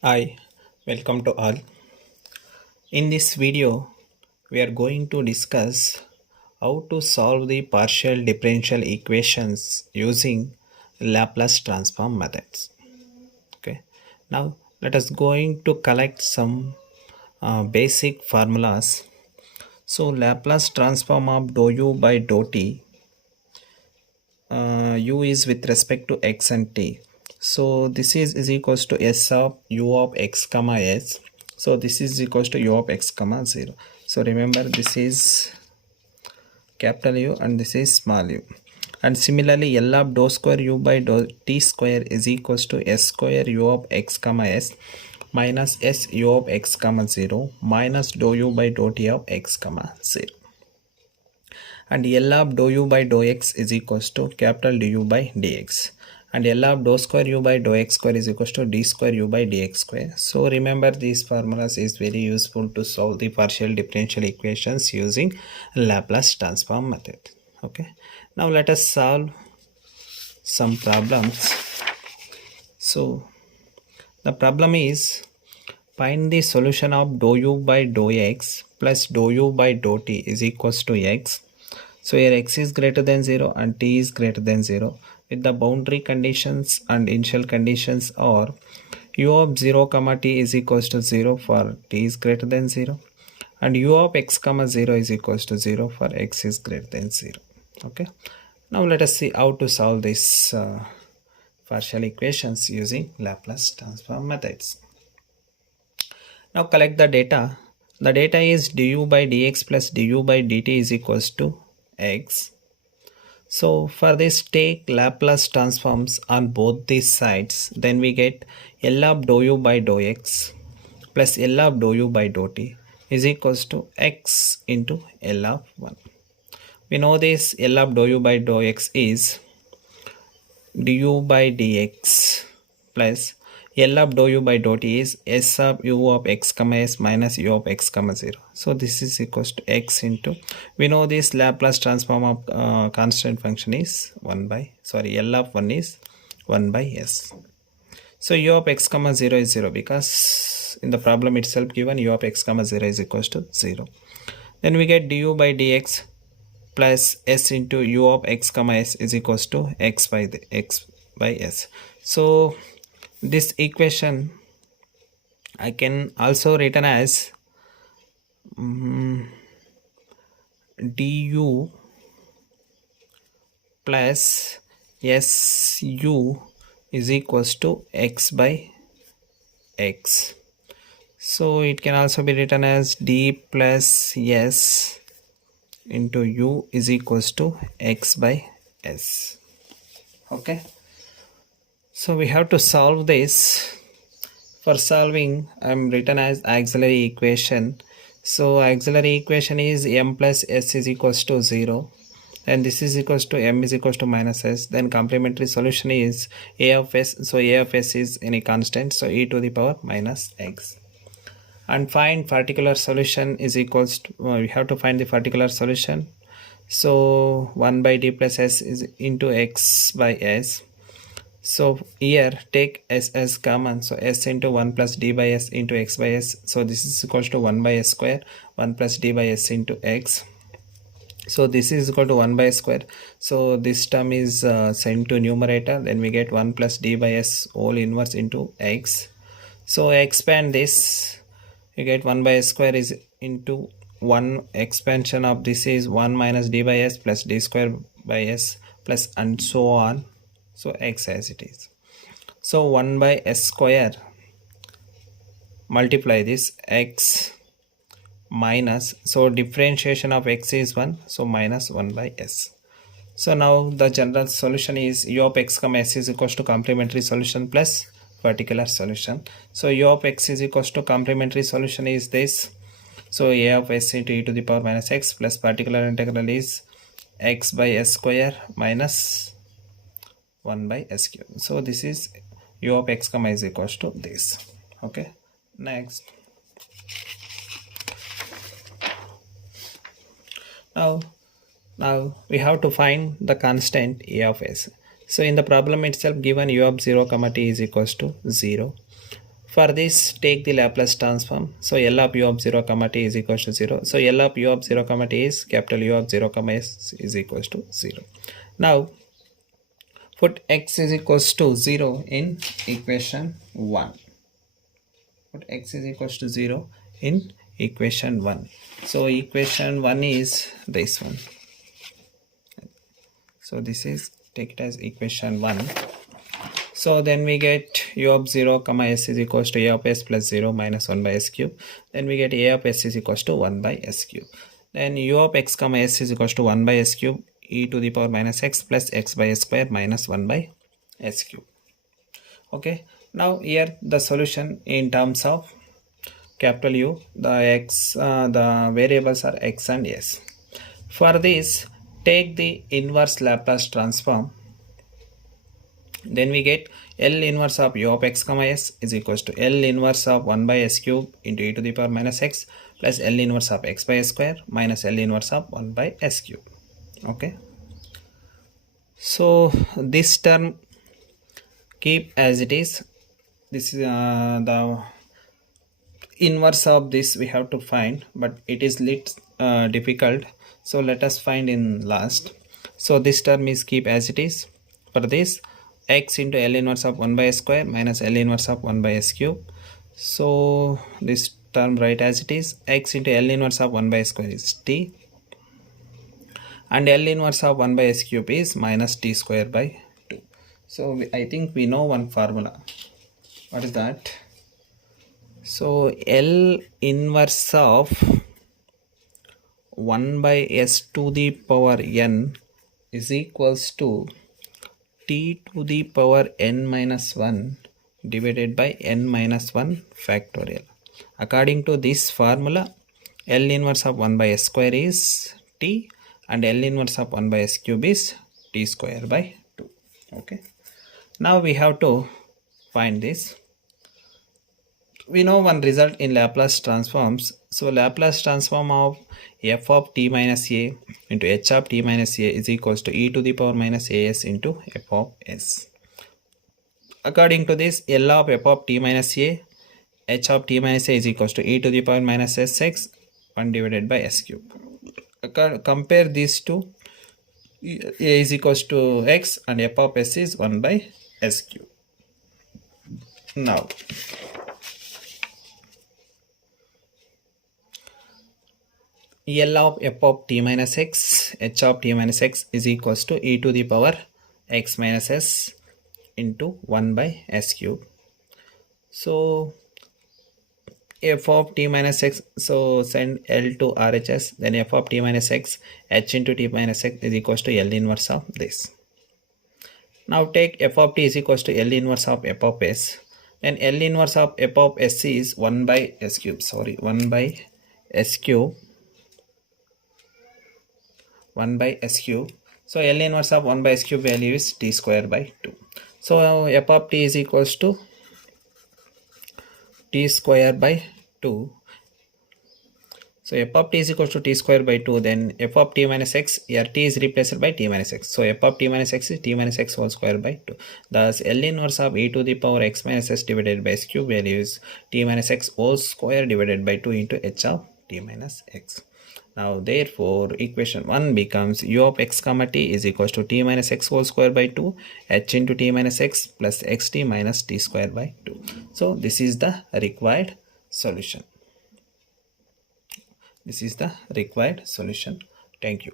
Hi, welcome to all. In this video, we are going to discuss how to solve the partial differential equations using Laplace transform methods. Okay. Now let us going to collect some basic formulas. So Laplace transform of dou u by dou t, u is with respect to x and t. So this is equals to s of u of x comma s. So this is equals to u of x comma 0. So remember, this is capital U and this is small u. And similarly, L of dou square u by dou t square is equals to s square u of x comma s minus s u of x comma 0 minus dou u by dou t of x comma 0. And L of dou u by dou x is equals to capital du by dx. And L of dou square u by dou x square is equals to d square u by dx square. So remember, these formulas is very useful to solve the partial differential equations using Laplace transform method. Okay. Now let us solve some problems. So the problem is, find the solution of dou u by dou x plus dou u by dou t is equals to x. So here x is greater than 0 and t is greater than 0 with the boundary conditions and initial conditions are u of 0 comma t is equals to 0 for t is greater than 0 and u of x comma 0 is equals to 0 for x is greater than 0. Okay. Now let us see how to solve this partial equations using Laplace transform methods. Now collect the data. The data is du by dx plus du by dt is equals to x. So for this, take Laplace transforms on both these sides. Then we get L of dou u by dou x plus L of dou u by dou t is equals to x into L of 1. We know this L of dou u by dou x is du by dx plus L of dou u by dou t is s of u of x comma s minus u of x comma 0. So this is equals to x into, we know this Laplace transform of constant function is L of 1 is 1 by s. So u of x comma 0 is 0 because in the problem itself given u of x comma 0 is equals to 0. Then we get du by dx plus s into u of x comma s is equals to x by s. So this equation I can also written as du plus su is equals to x by x. So it can also be written as d plus s into u is equals to x by s. Okay. So we have to solve this. For solving, I'm written as auxiliary equation. So auxiliary equation is m plus s is equals to 0 and this is equals to m is equals to minus s. Then complementary solution is a of s. So a of s is any constant, so e to the power minus x. And find particular solution is equals to, we have to find the particular solution. So 1 by d plus s is into x by s. So here take s as common, so s into 1 plus d by s into x by s. So this is equals to 1 by s square, 1 plus d by s into x. So this is equal to 1 by s square. So this term is sent to numerator. Then we get 1 plus d by s whole inverse into x. So expand this, you get 1 by s square is into 1 expansion of this is 1 minus d by s plus d square by s plus and so on. So x as it is. So 1 by s square multiply this x minus, so differentiation of x is 1, so minus 1 by s. So now the general solution is u of x comma s is equals to complementary solution plus particular solution. So u of x is equals to complementary solution is this. So a of s into e to the power minus x plus particular integral is x by s square minus 1 by s cube. So this is u of x comma is equals to this. Okay. Next. Now we have to find the constant a of s. So in the problem itself given u of 0 comma t is equals to 0. For this, take the Laplace transform. So L of u of 0 comma t is equals to 0. So L of u of 0 comma t is capital U of 0 comma s is equals to 0. Now put x is equals to 0 in equation 1. Put x is equals to 0 in equation 1. So equation 1 is this one. So this is, take it as equation 1. So then we get u of 0 comma s is equals to a of s plus 0 minus 1 by s cube. Then we get a of s is equals to 1 by s cube. Then u of x comma s is equals to 1 by s cube e to the power minus x plus x by s square minus 1 by s cube. Okay, now here the solution in terms of capital U, the variables are x and s. For this, take the inverse Laplace transform. Then we get L inverse of u of x comma s is equals to L inverse of 1 by s cube into e to the power minus x plus L inverse of x by s square minus L inverse of 1 by s cube. Okay, so this term keep as it is. This is the inverse of this we have to find, but it is difficult, so let us find in last. So this term is keep as it is. For this, x into L inverse of 1 by s square minus L inverse of 1 by s cube. So this term write as it is. X into L inverse of 1 by s square is t, and L inverse of 1 by s cube is minus t square by 2. So I think we know one formula. What is that? So L inverse of 1 by s to the power n is equals to t to the power n minus 1 divided by n minus 1 factorial. According to this formula, L inverse of 1 by s square is t and L inverse of 1 by s cube is t square by 2. Okay, now we have to find this. We know one result in Laplace transforms. So Laplace transform of f of t minus a into h of t minus a is equals to e to the power minus as into f of s. According to this, L of f of t minus a, h of t minus a is equals to e to the power minus sx 1 divided by s cube. Compare these two. A is equals to x and f of s is 1 by s cube. Now L of f of t minus x, h of t minus x is equals to e to the power x minus s into 1 by s cube. So f of t minus x, so send L to RHS, then f of t minus x, h into t minus x is equals to L inverse of this. Now take f of t is equals to L inverse of f of s, then L inverse of f of s is 1 by s cube, 1 by s cube, 1 by s cube. So L inverse of 1 by s cube value is t square by 2. So f of t is equals to t square by 2. So f of t is equals to t square by 2. Then f of t minus x, here t is replaced by t minus x. So f of t minus x is t minus x whole square by 2. Thus L inverse of e to the power x minus s divided by s cube value is t minus x whole square divided by 2 into h of t minus x. Now therefore equation 1 becomes u of x comma t is equals to t minus x whole square by 2 h into t minus x plus xt minus t square by 2. So this is the required solution. This is the required solution. Thank you.